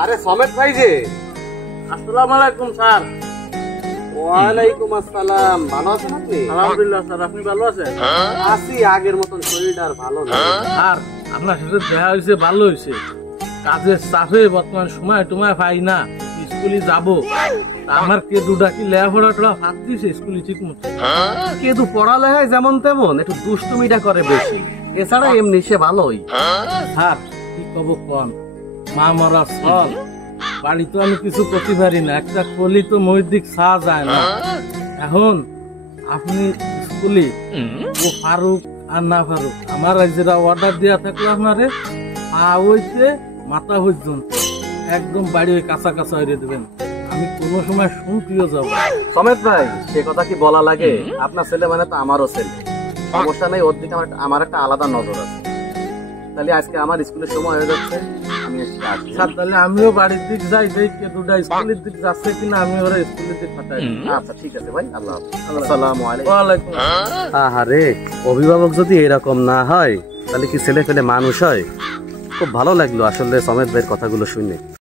আরে সমেত ভাই যে। আসসালামু আলাইকুম স্যার। ওয়ালাইকুম আসসালাম। ভালো আছেন আপনি? আলহামদুলিল্লাহ স্যার, আপনি ভালো আছেন? আছি, আগের মতন শরীরটা আর ভালো না। স্যার আপনার সাথে দেখা হয়েছে, ভালো হয়েছে। কাজের চাপে বর্তমান সময় টুমায় পাই না, স্কুলে যাব। আমার কেদুটা কি লেখাপড়াটা হাত দিয়েছে স্কুলে ঠিক মতো? কিন্তু পড়ালেখায় যেমন তেমন, একটু দুষ্টুমিটা করে বেশি, এছাড়া এমনি সে ভালোই। স্যার কি কব কোন, মা মরা ফল, বাড়িতে আমি কিছু করতে পারি না, একটা কলি তো মহির দিক চা যায় না। এখন আপনি স্কুলে ও ফারুক আর না ফারুক, আমার যেটা অর্ডার দেওয়া থাকলো আপনারে হইতে মাথা পর্যন্ত একদম বাড়ি ওই কাঁচা কাঁচা হয়ে দেবেন। আমি কোনো সময় শুনতেও যাব। সমেত ভাই, সে কথা কি বলা লাগে? আপনার ছেলে মানে তো আমারও ছেলে, সমস্যা নেই, ওর দিকে আমার একটা আলাদা নজর আছে। তাহলে আজকে আমার স্কুলের সময় হয়ে যাচ্ছে, আমি আজকে আসি। স্যার তাহলে আমিও বাড়ির দিক যাই, দেখি দুটা স্কুলের দিক যাচ্ছে কিনা, আমি ওরা স্কুলের দিক পাঠাই। আচ্ছা ঠিক আছে ভাই, আল্লাহ হাফেজ। আসসালামু আলাইকুম। ওয়ালাইকুম। আহারে, অভিভাবক যদি এরকম না হয় তাহলে কি ছেলে পেলে মানুষ হয়? খুব ভালো লাগলো আসলে সমেত ভাইয়ের কথাগুলো শুনে।